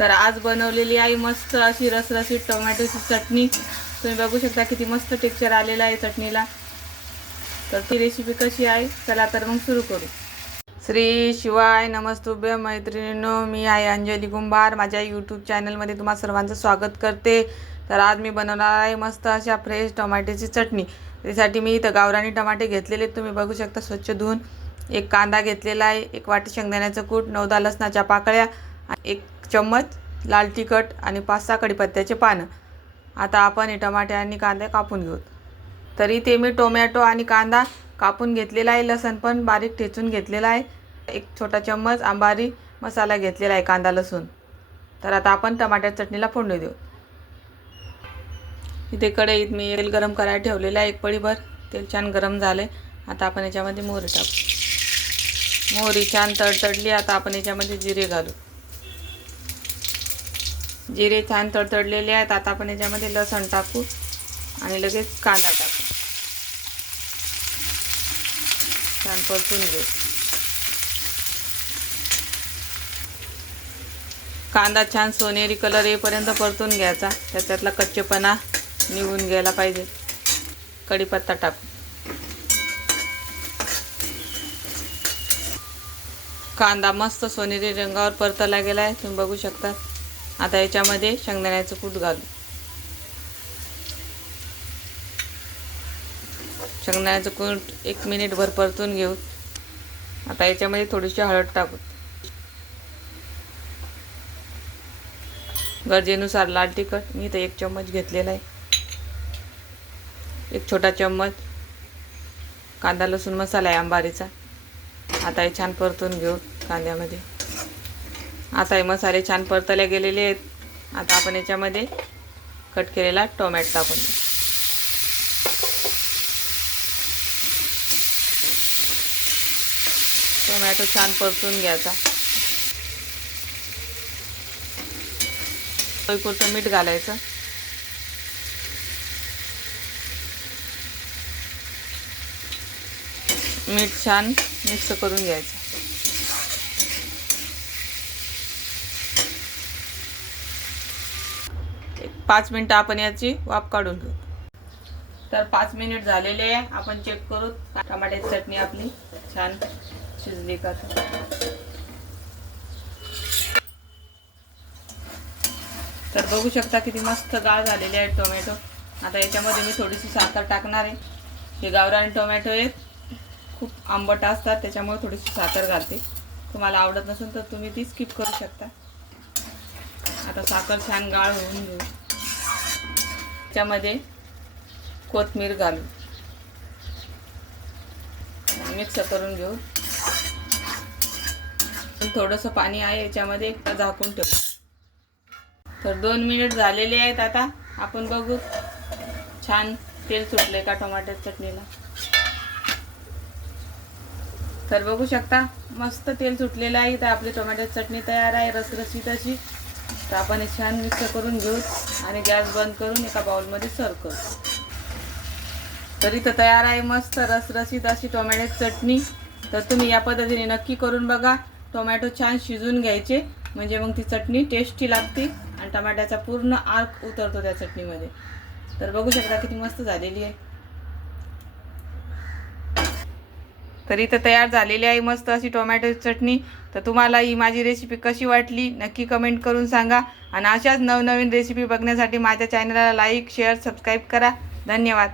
तर आज बनवलेली आहे मस्त अशी रसरशीत टोमॅटोची चटणी। तुम्ही बघू शकता किती मस्त टेक्स्चर आलेला आहे चटणीला। तर ती रेसिपी कशी आहे चला तर मग सुरू करू। श्री शिवाय नमस्तुभ्य मैत्रिणींनो, मी आहे अंजली कुंभार। माझ्या यूट्यूब चॅनलमध्ये तुम्हा सर्वांचं स्वागत करते। तर आज मी बनवणार आहे मस्त अशा फ्रेश टोमॅटोची चटणी। त्यासाठी मी इथं गावरानी टमाटे घेतलेले तुम्ही बघू शकता स्वच्छ धुवून। एक कांदा घेतलेला आहे, एक वाटी शेंगदाण्याचं कूट, 9-10 लसणाच्या पाकळ्या, एक चम्मच लाल तिखट आणि 5-6 कढीपत्त्याचे पानं। आता आपण हे टमाटे आणि कांदे कापून घेऊ। तरी ते मी टोमॅटो आणि कांदा कापून घेतलेला आहे, लसूण पण बारीक ठेचून घेतलेला आहे, एक छोटा चम्मच अंबारी मसाला घेतलेला आहे कांदा लसूण। तर आता आपण टमाट्याच्या चटणीला फोडणी देऊ। इथे कढईत मी तेल गरम करायला ठेवलेलं आहे, एक पळीभर तेल छान गरम झाले। आता आपण याच्यामध्ये मोहरी टाकू। मोहरी छान तडतडली, आता आपण याच्यामध्ये जिरे घालू। जिरे छान तडतडलेले आहेत, आता आपण याच्यामध्ये लसूण टाकू आणि लगेच कांदा टाकू। छान परतून घेऊ। कांदा छान सोनेरी कलर येईपर्यंत परतून घ्यायचा, त्याच्यातला कच्चेपणा निघून गेला पाहिजे। कढीपत्ता टाकू। कांदा मस्त सोनेरी रंगावर परतला गेला आहे, तुम्ही बघू शकता। आता याच्यामध्ये शेंगदाण्याचं कूट घालू। शेंगदाण्याचं कूट 1 मिनिटभर परतून घेऊ। आता याच्यामध्ये थोडीशी हळद टाकू। गरजेनुसार लाल तिखट मी इथं 1 चम्मच घेतलेला आहे, एक छोटा चम्मच कांदा लसूण मसाला आहे अंबारीचा। आता हे छान परतून घेऊ कांद्यामध्ये। आता हे मसाले छान परतले गेलेले आहेत, आता आपण याच्यामध्ये कट केलेला टोमॅटो टाकून देऊ। टोमॅटो छान परतून घ्यायचा। चवीपुरतं मीठ घालायचं। मीठ छान मिक्स करून घ्यायचं। 5 मिनिटं आपण याची वाफ काढून घेऊ। तर 5 मिनिट झालेले आहे, आपण चेक करू टमाट्याची चटणी आपली छान शिजली का। तर बघू शकता किती मस्त गाळ झालेले आहेत टोमॅटो। आता याच्यामध्ये मी थोडीशी साखर टाकणार आहे। हे गावरानी टोमॅटो आहेत, खूप आंबट असतात, त्याच्यामुळे थोडीशी साखर घालते। तुम्हाला आवडत नसेल तर तुम्ही ती स्किप करू शकता। आता साखर छान गाळ होऊन घेऊ। त्याच्यामध्ये कोथिंबीर घालू, मिक्स करून घेऊ। थोडंसं पाणी आहे याच्यामध्ये, झाकून ठेवू। तर 2 मिनिट झालेले आहेत, आता आपण बघू छान तेल सुटले का टोमॅटोच्या चटणीला। तर बघू शकता मस्त तेल सुटलेलं आहे। तर आपली टोमॅटोची चटणी तयार आहे रसरशीत अशी। तर आपण छान मिक्स करून घेऊ आणि गॅस बंद करून एका बाउलमध्ये सर्व करू। तर इथं तयार आहे मस्त रसरशीत अशी टोमॅटोची चटणी। तर तुम्ही या पद्धतीने नक्की करून बघा। टोमॅटो छान शिजून घ्यायचे, म्हणजे मग ती चटणी टेस्टी लागते आणि टमाट्याचा पूर्ण अर्क उतरतो त्या चटणीमध्ये। तर बघू शकता किती मस्त झालेली आहे। तर इथं तयार झालेली आहे मस्त अशी टोमॅटोची चटणी। तर तुम्हाला ही माझी रेसिपी कशी वाटली नक्की कमेंट करून सांगा आणि अशाच नवनवीन रेसिपी बघण्यासाठी माझ्या चॅनलला लाईक शेअर सबस्क्राईब करा। धन्यवाद।